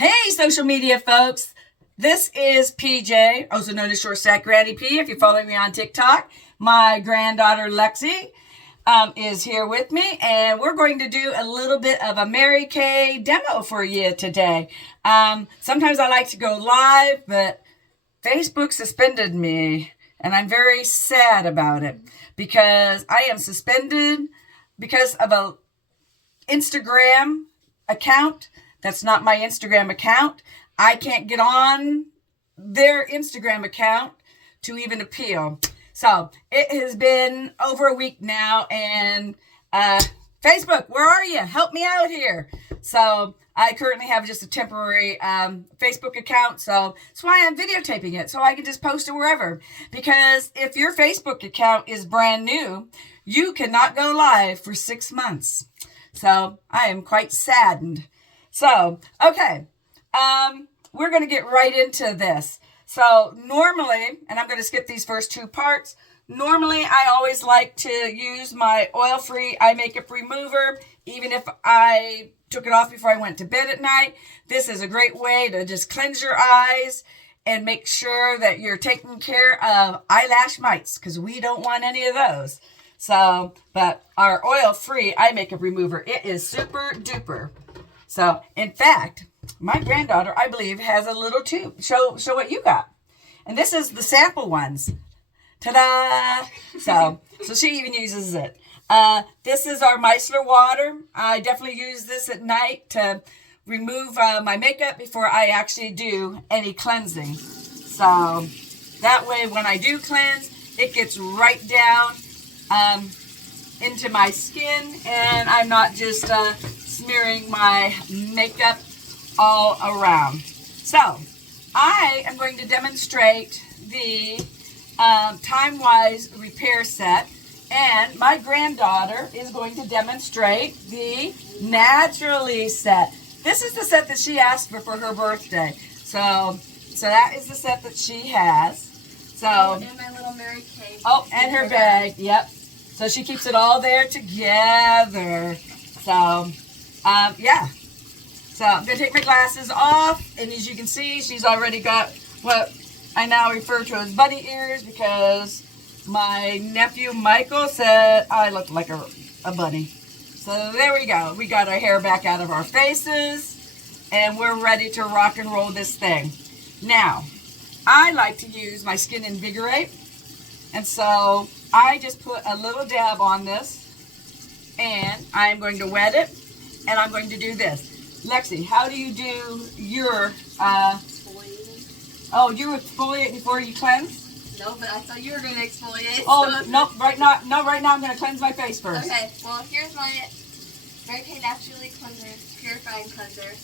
Hey, social media folks. This is PJ, also known as Short Stack Granny P. If you're following me on TikTok, my granddaughter Lexi is here with me, and we're going to do a little bit of a Mary Kay demo for you today. Sometimes I like to go live, but Facebook suspended me, and I'm very sad about it because I am suspended because of a Instagram account that's not my Instagram account. I can't get on their Instagram account to even appeal. So it has been over a week now, and Facebook, where are you? Help me out here. So I currently have just a temporary Facebook account, so that's why I'm videotaping it, so I can just post it wherever. Because if your Facebook account is brand new, you cannot go live for 6 months. So I am quite saddened. So, okay, we're going to get right into this. So normally, and I'm going to skip these first two parts, normally I always like to use my oil-free eye makeup remover, even if I took it off before I went to bed at night. This is a great way to just cleanse your eyes and make sure that you're taking care of eyelash mites, because we don't want any of those. So, but our oil-free eye makeup remover, it is super duper. So, in fact, my granddaughter, I believe, has a little tube. Show what you got. And this is the sample ones. Ta-da! So she even uses it. This is our micellar water. I definitely use this at night to remove my makeup before I actually do any cleansing. So that way, when I do cleanse, it gets right down into my skin, and I'm not just smearing my makeup all around. So I am going to demonstrate the Time-Wise repair set, and my granddaughter is going to demonstrate the Naturally set. This is the set that she asked for her birthday. So that is the set that she has. So, and my little Mary Kay. Oh, and her bag. Yep. So she keeps it all there together. So, yeah. So I'm going to take my glasses off. And as you can see, she's already got what I now refer to as bunny ears, because my nephew Michael said I look like a bunny. So there we go. We got our hair back out of our faces, and we're ready to rock and roll this thing. Now, I like to use my Skin Invigorate, and so I just put a little dab on this, and I'm going to wet it, and I'm going to do this. Lexi, how do you do your Exfoliating. Oh, you exfoliate before you cleanse? No, but I thought you were going to exfoliate. Oh, so. no, right now I'm going to cleanse my face first. Okay, well, here's my Mary Kay Naturally Cleanser, Purifying Cleanser.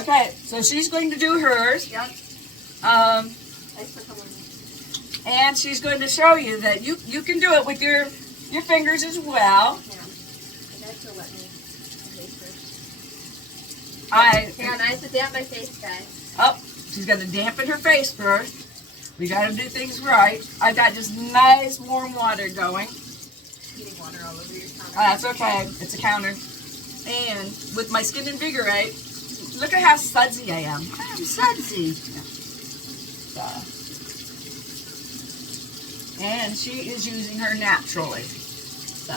Okay, so she's going to do hers. Yep. I just put some on me. And she's going to show you that you can do it with your fingers as well. Yeah. I got to wet my face first. Hang on, I have to damp my face, guys. Oh, she's going to dampen her face first. We got to do things right. I got just nice warm water going. Heating water all over your counter. That's okay. It's a counter. And with my Skin Invigorate, look at how sudsy I am. I am sudsy. And she is using her naturally. So,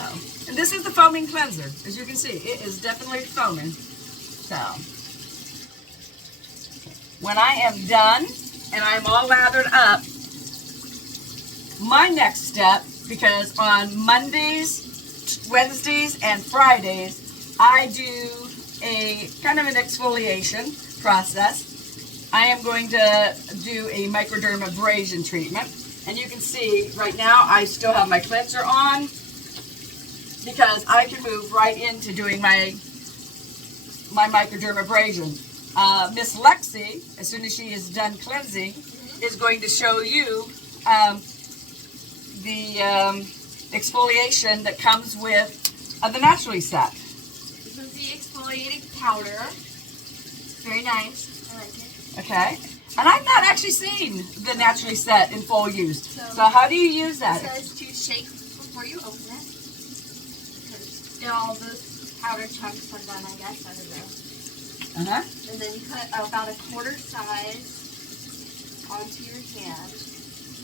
and this is the foaming cleanser. As you can see, it is definitely foaming. So, when I am done and I'm all lathered up, my next step, because on Mondays, Wednesdays, and Fridays, I do a kind of an exfoliation process. I am going to do a microdermabrasion treatment. And you can see right now I still have my cleanser on, because I can move right into doing my microdermabrasion. Miss Lexi, as soon as she is done cleansing, is going to show you the exfoliation that comes with the Naturally set. This is the exfoliating powder. Very nice. I like it. Okay. And I've not actually seen the Naturally set in full use. So how do you use that? It says to shake before you open it. Because all those powder chunks are done, I guess. I don't know. Uh-huh. And then you put about a quarter size onto your hand.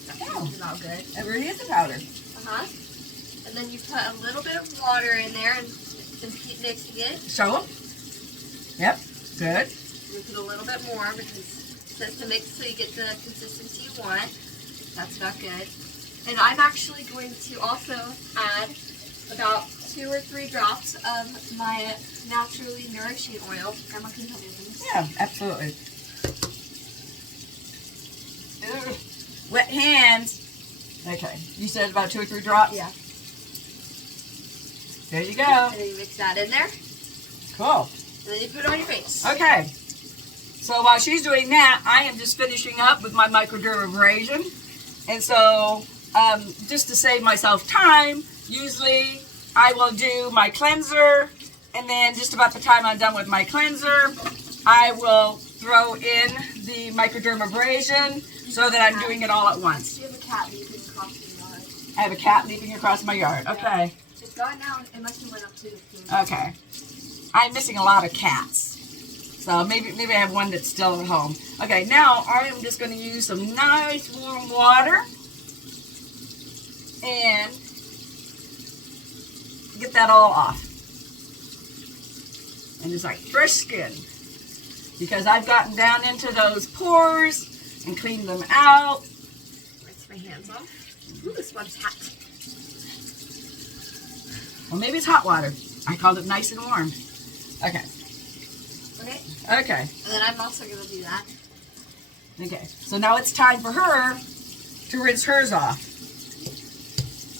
That Oh. feels about good. It really is a powder. Uh-huh. And then you put a little bit of water in there and keep mixing it. Show them. Yep. Good. You put a little bit more because it says to mix so you get the consistency you want. That's about good. And I'm actually going to also add about 2 or 3 drops of my naturally nourishing oil. Grandma, can you help me with this? Yeah, absolutely. Ugh. Wet hands. Okay. You said about 2 or 3 drops? Yeah. There you go. And then you mix that in there. Cool. And then you put it on your face. Okay. So while she's doing that, I am just finishing up with my microdermabrasion. And so, just to save myself time, usually I will do my cleanser, and then just about the time I'm done with my cleanser, I will throw in the microdermabrasion so that I'm doing it all at once. You have a cat leaping across the yard. I have a cat leaping across my yard. Okay. It's going down. It must have went up to the food. Okay. I'm missing a lot of cats. So maybe I have one that's still at home. Okay, now I am just going to use some nice warm water and get that all off. And just like fresh skin. Because I've gotten down into those pores and cleaned them out. Rinse my hands off. Ooh, this one's hot. Well, maybe it's hot water. I called it nice and warm. Okay. Okay. Okay. And then I'm also going to do that. Okay. So now it's time for her to rinse hers off.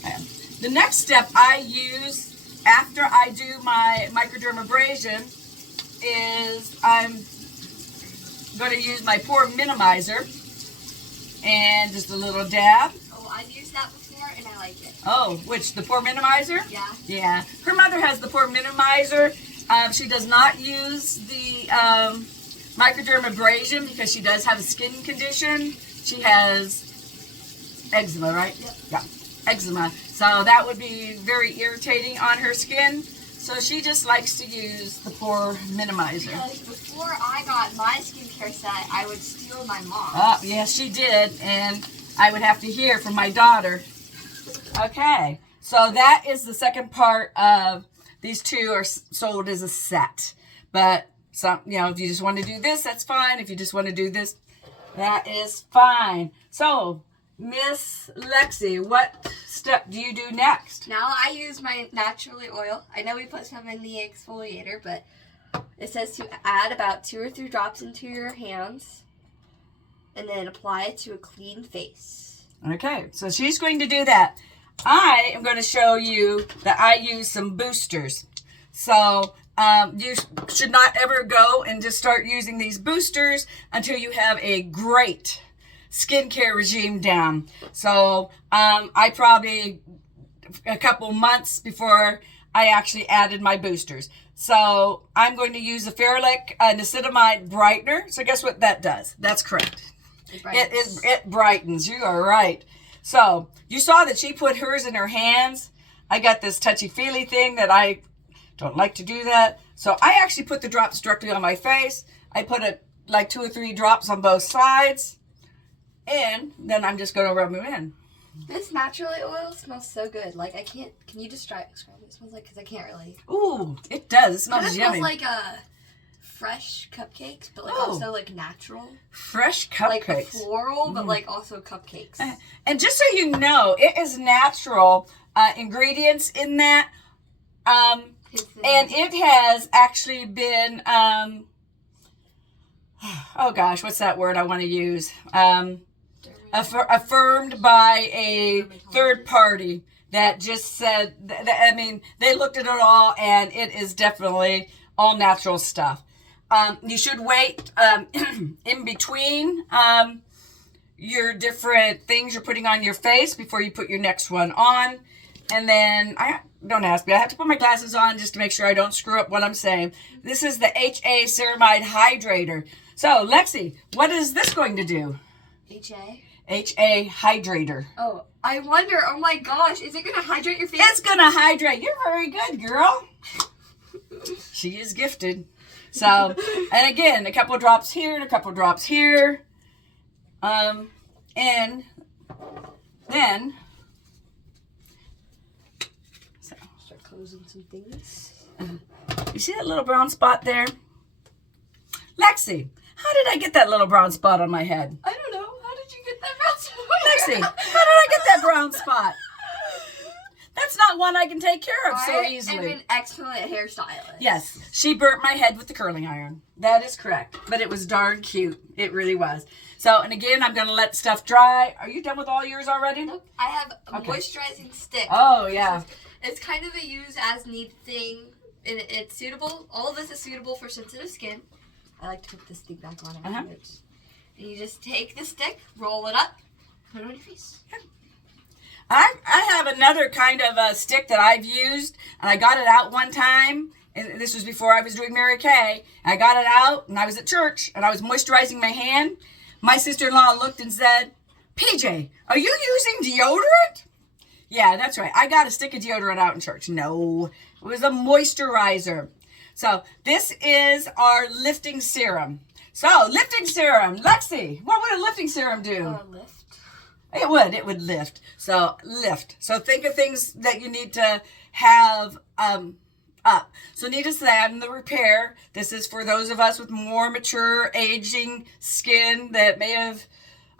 Okay. The next step I use after I do my microdermabrasion is I'm going to use my pore minimizer and just a little dab. Oh, I've used that before and I like it. Oh, which, the pore minimizer? Yeah. Yeah. Her mother has the pore minimizer. She does not use the microdermabrasion because she does have a skin condition. She has eczema, right? Yep. Yeah, eczema. So that would be very irritating on her skin. So she just likes to use the pore minimizer. Because before I got my skincare set, I would steal my mom's. Oh, yes, she did. And I would have to hear from my daughter. Okay. So that is the second part of these two are sold as a set. But some, if you just want to do this, that's fine. If you just want to do this, that is fine. So, Miss Lexi, what step do you do next? Now I use my naturally oil. I know we put some in the exfoliator, but it says to add about 2 or 3 drops into your hands and then apply it to a clean face. Okay, so she's going to do that. I am going to show you that I use some boosters. So, you should not ever go and just start using these boosters until you have a great skincare regime down. So, I probably a couple months before I actually added my boosters. So, I'm going to use the Fairlick Niacinamide Brightener. So, guess what that does? That's correct. It brightens. You are right. So, you saw that she put hers in her hands. I got this touchy-feely thing that I don't like to do that. So, I actually put the drops directly on my face. I put like 2 or 3 drops on both sides. And then I'm just going to rub them in. This naturally oil smells so good. Like, I can't, can you describe what it smells like? Because I can't really. Ooh, it does. It smells It yummy. smells like fresh cupcakes, but like Ooh. also like natural. Fresh Like cupcakes. floral, but like also cupcakes. And just so you know, it is natural ingredients in that. And it has actually been, oh gosh, what's that word I want to use? Affirmed by a third party that just said, they looked at it all and it is definitely all natural stuff. You should wait in between your different things you're putting on your face before you put your next one on. And then, don't ask me, I have to put my glasses on just to make sure I don't screw up what I'm saying. This is the HA Ceramide Hydrator. So, Lexi, what is this going to do? HA? HA Hydrator. Oh, I wonder, oh my gosh, is it going to hydrate your face? It's going to hydrate. You're very good, girl. She is gifted. So, and again, a couple drops here and a couple drops here. And then, so, Start closing some things. you see that little brown spot there? Lexi, how did I get that little brown spot on my head? I don't know. How did you get that mouse? Lexi, how did I get that brown spot? That's not one I can take care of so I easily. am an excellent hairstylist. Yes, she burnt my head with the curling iron. That is correct. But it was darn cute. It really was. So, and again, I'm going to let stuff dry. Are you done with all yours already? Nope. I have a Okay. moisturizing stick. Oh, yeah. It's kind of a use as need thing. And it's suitable. All of this is suitable for sensitive skin. I like to put this thing back on afterwards. And you just take the stick, roll it up, put it on your face. I have another kind of a stick that I've used, and I got it out one time, and this was before I was doing Mary Kay. I got it out, and I was at church, and I was moisturizing my hand. My sister-in-law looked and said, PJ, are you using deodorant? Yeah, that's right. I got a stick of deodorant out in church. No, it was a moisturizer. So this is our lifting serum. So lifting serum, Lexi, what would a lifting serum do? Lift. It would lift. So lift. So think of things that you need to have up. So needless to say, I'm the repair. This is for those of us with more mature, aging skin that may have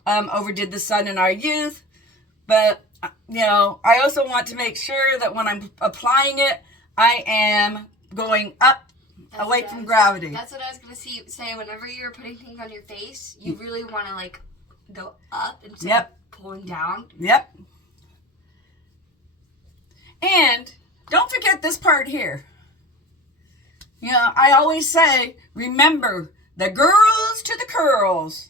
overdid the sun in our youth. But, you know, I also want to make sure that when I'm applying it, I am going up away from gravity. That's what I was going to say. Whenever you're putting things on your face, you really want to, like, go up instead of pulling down. Yep. And don't forget this part here. You know, I always say, remember, the girls to the curls.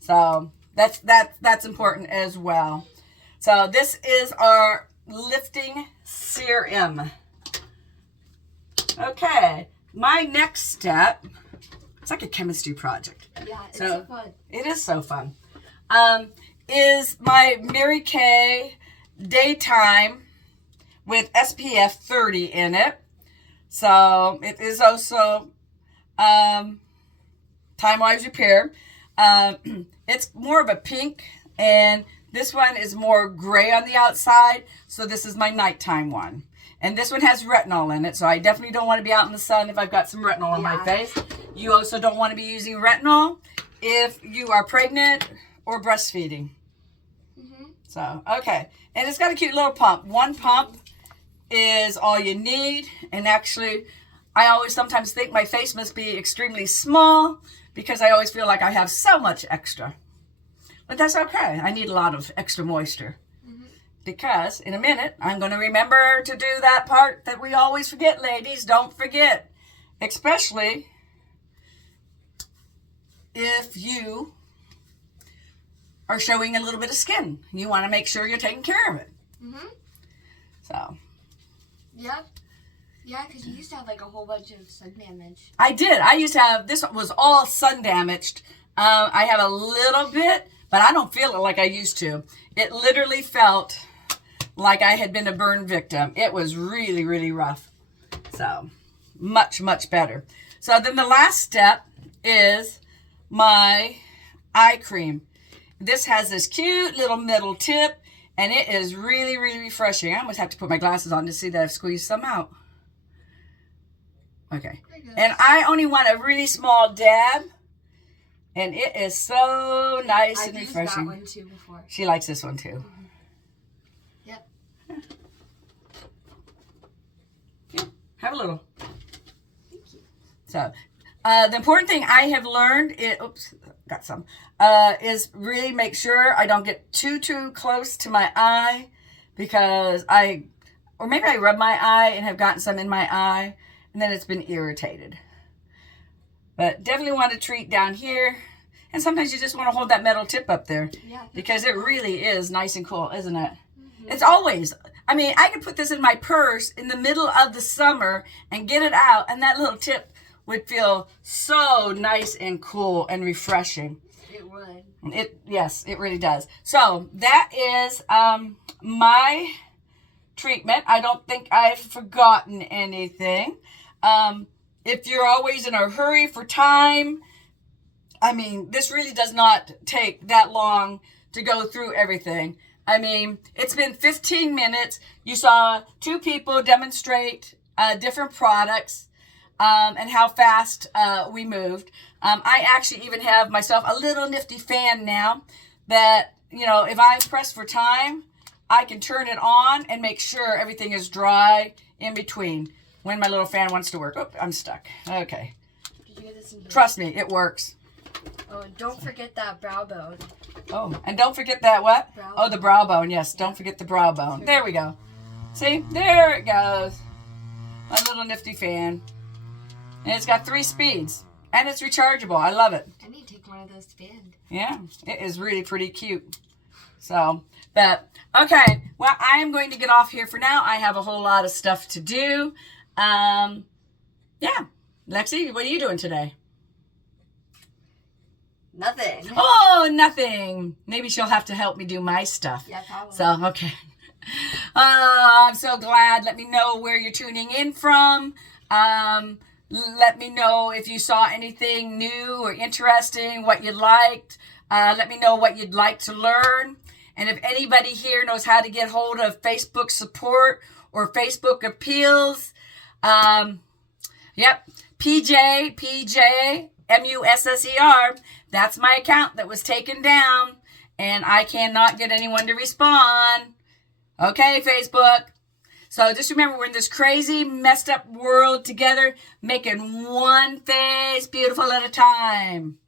So that's important as well. So this is our lifting serum. Okay, my next step, it's like a chemistry project. Yeah, it's so fun. It is so fun. Is my Mary Kay Daytime with SPF 30 in it. So it is also Time Wise Repair. It's more of a pink, and this one is more gray on the outside. So this is my nighttime one. And this one has retinol in it, so I definitely don't want to be out in the sun if I've got some retinol on my face. You also don't want to be using retinol if you are pregnant or breastfeeding. So, okay. And it's got a cute little pump. One pump is all you need. And actually, I always sometimes think my face must be extremely small because I always feel like I have so much extra. But that's okay. I need a lot of extra moisture. Because in a minute, I'm going to remember to do that part that we always forget, ladies. Don't forget. Especially if you are showing a little bit of skin. You want to make sure you're taking care of it. So. Yeah. Yeah, because you used to have like a whole bunch of sun damage. I did. I used to have, this was all sun damaged. I have a little bit, but I don't feel it like I used to. It literally felt like I had been a burn victim. It was really, really rough. So, much, much better. So then the last step is my eye cream. This has this cute little middle tip, and it is really, really refreshing. I almost have to put my glasses on to see that I've squeezed some out. Okay. And I only want a really small dab, and it is so nice and refreshing. I've used that one too before. She likes this one too. Yep. Yeah, have a little. Thank you. So, the important thing I have learned is, is really make sure I don't get too close to my eye, because or maybe I rub my eye and have gotten some in my eye, and then it's been irritated. But definitely want to treat down here, and sometimes you just want to hold that metal tip up there, because it really is nice and cool, isn't it? It's always, I mean, I could put this in my purse in the middle of the summer and get it out, and that little tip would feel so nice and cool and refreshing. It would. Yes, it really does. So that is my treatment. I don't think I've forgotten anything. if you're always in a hurry for time, I mean, this really does not take that long to go through everything. I mean, it's been 15 minutes. You saw two people demonstrate different products and how fast we moved. I actually even have myself a little nifty fan now that, you know, if I press for time, I can turn it on and make sure everything is dry in between when my little fan wants to work. Oh, I'm stuck. Okay. Did you get this in here? Trust me, it works. Oh, and don't forget that brow bone. Oh, and don't forget that what? Brow Oh, the brow bone. Yes, don't forget the brow bone. There we go. See? There it goes. My little nifty fan. And it's got 3 speeds. And it's rechargeable. I love it. I need to take one of those to bed. Yeah, it is really pretty cute. So, but, okay. Well, I am going to get off here for now. I have a whole lot of stuff to do. Yeah. Lexi, what are you doing today? Nothing. Oh, nothing. Maybe she'll have to help me do my stuff. Yeah, probably. So, okay. I'm so glad. Let me know where you're tuning in from. Let me know if you saw anything new or interesting, what you liked. Let me know what you'd like to learn. And if anybody here knows how to get hold of Facebook support or Facebook appeals, yep, PJ, MUSSER. That's my account that was taken down, and I cannot get anyone to respond. Okay, Facebook. So just remember, we're in this crazy, messed up world together, making one face beautiful at a time.